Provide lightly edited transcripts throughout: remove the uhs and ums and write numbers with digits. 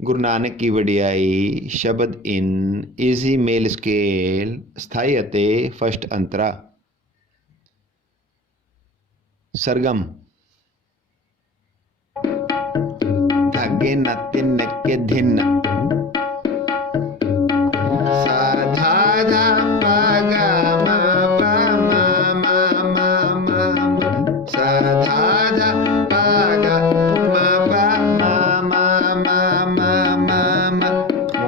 गुरु नानक की वडियाई शब्द इन easy mail scale स्थाई अते फस्ट अंतरा। सरगम धागे नाते नके धिन साधा धा पागा मा पा मा मा मा मा साधा धा पागा मा पा मा मा मा मा मा मा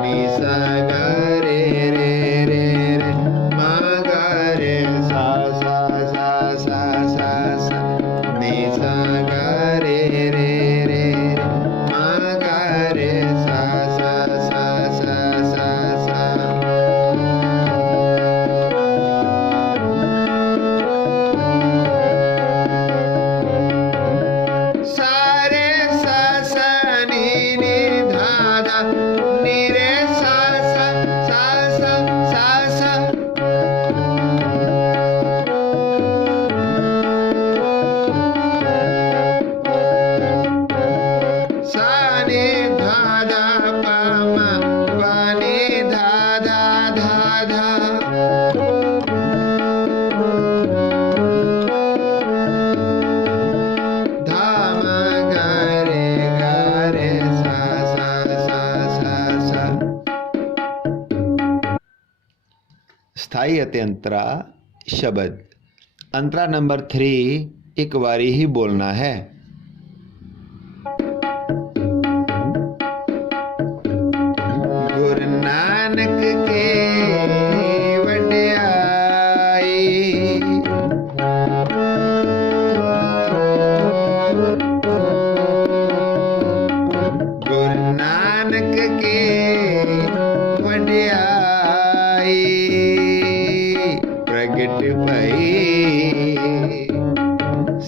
नी सा गा रे रे रे रे मा गा रे सा सा सा सा सा सा नी सा गा रे रे रे मा गा रे सा सा सा सा सा सा। सारे सा सा नी नी धा धा नी रे सा सा सा सा सा सा। सा नी धा धा पा मा पा नी धा धा धा धा। धा मा गा रे सा सा सा सा सा। स्थाई अते अंतरा शब्द। अंतरा नंबर 3 एक बारी ही बोलना है। गुरु नानक के वडियाई गुरु नानक के वडियाई प्रगट भई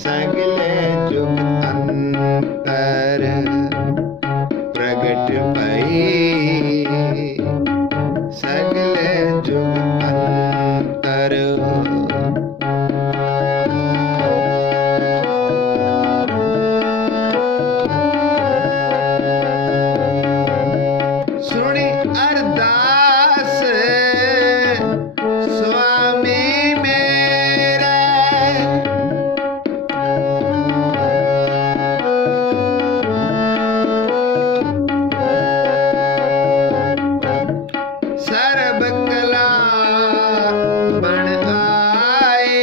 सगले जुग अंतर प्रगट भई सगले जुग अंतर। सुनी अरदास स्वामी मेरे सर्ब कला बन आए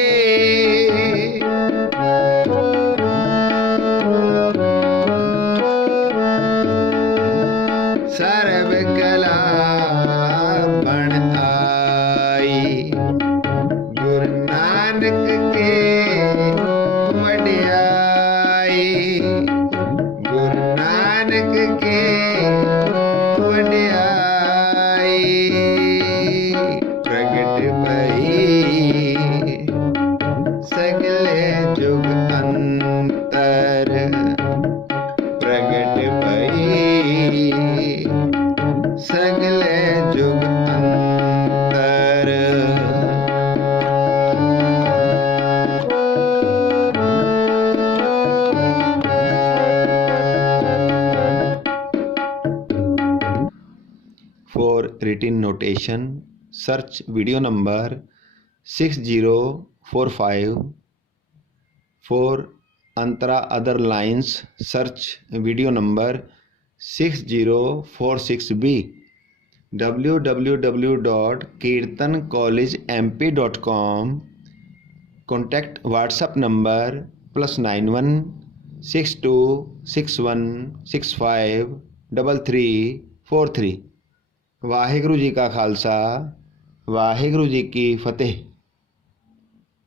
सर्ब कला बन आई गुरु नानक के वडियाई गुरु नानक के वडियाई प्रगट भई सगले जुग अंतर प्रगट भई सगले जुग अंतर। For written notation, search video number 6045. For Antra other lines, search video number 6046B. www.kirtancollegemp.com. Contact WhatsApp number +91 62 61 65 3343। Waheguru ji का खालसा वाहिगुरु जी की फतेह।